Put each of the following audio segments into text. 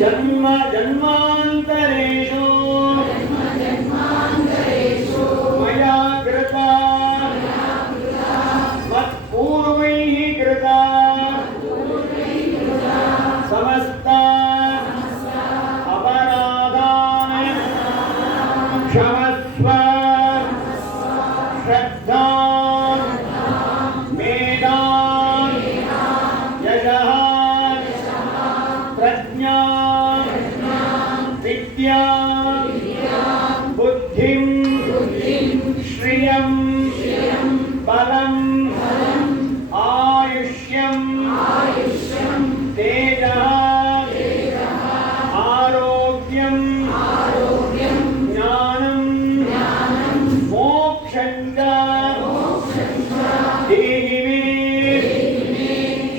जन्म जन्मान्तरेषु मया कृता मत्पूर्वैः कृता समस्त अपराधान् क्षमस्व श्रद्धां मेधां यशः प्रज्ञां विद्यां बुद्धिं श्रियं बलं आयुष्यं तेजः आरोग्यं ज्ञानं मोक्षं च देहि मे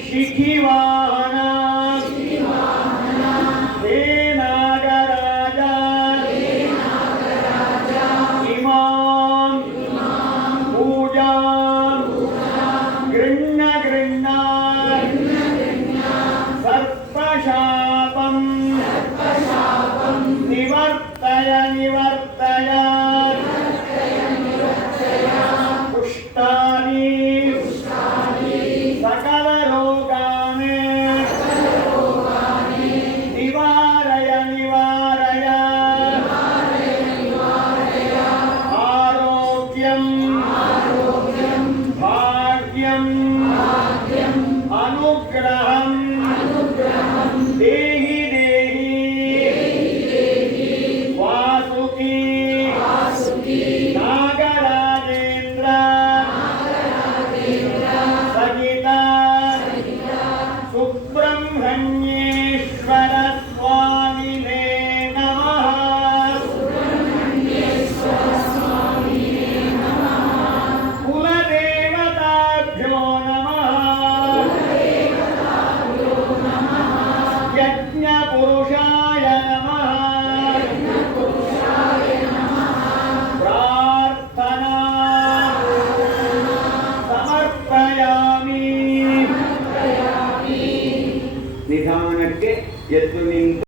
शिखिवाहना हे नागराज इमां पूजां गृह्ण सर्पशापं निवर्तय पुष्टानि सकलरोगान् निवारय आरोग्यं भाग्यं अनुग्रहं देहि वासुकी नागराजेन्द्र सहित सुब्रह्मण्येश्वर स्वामिने नमः। कुलदेवताभ्यो नमः। यज्ञपुरुषाय नमः। प्रार्थना समर्पयामि। निधानಕ್ಕೆ ಎದ್ದು ನಿಂತು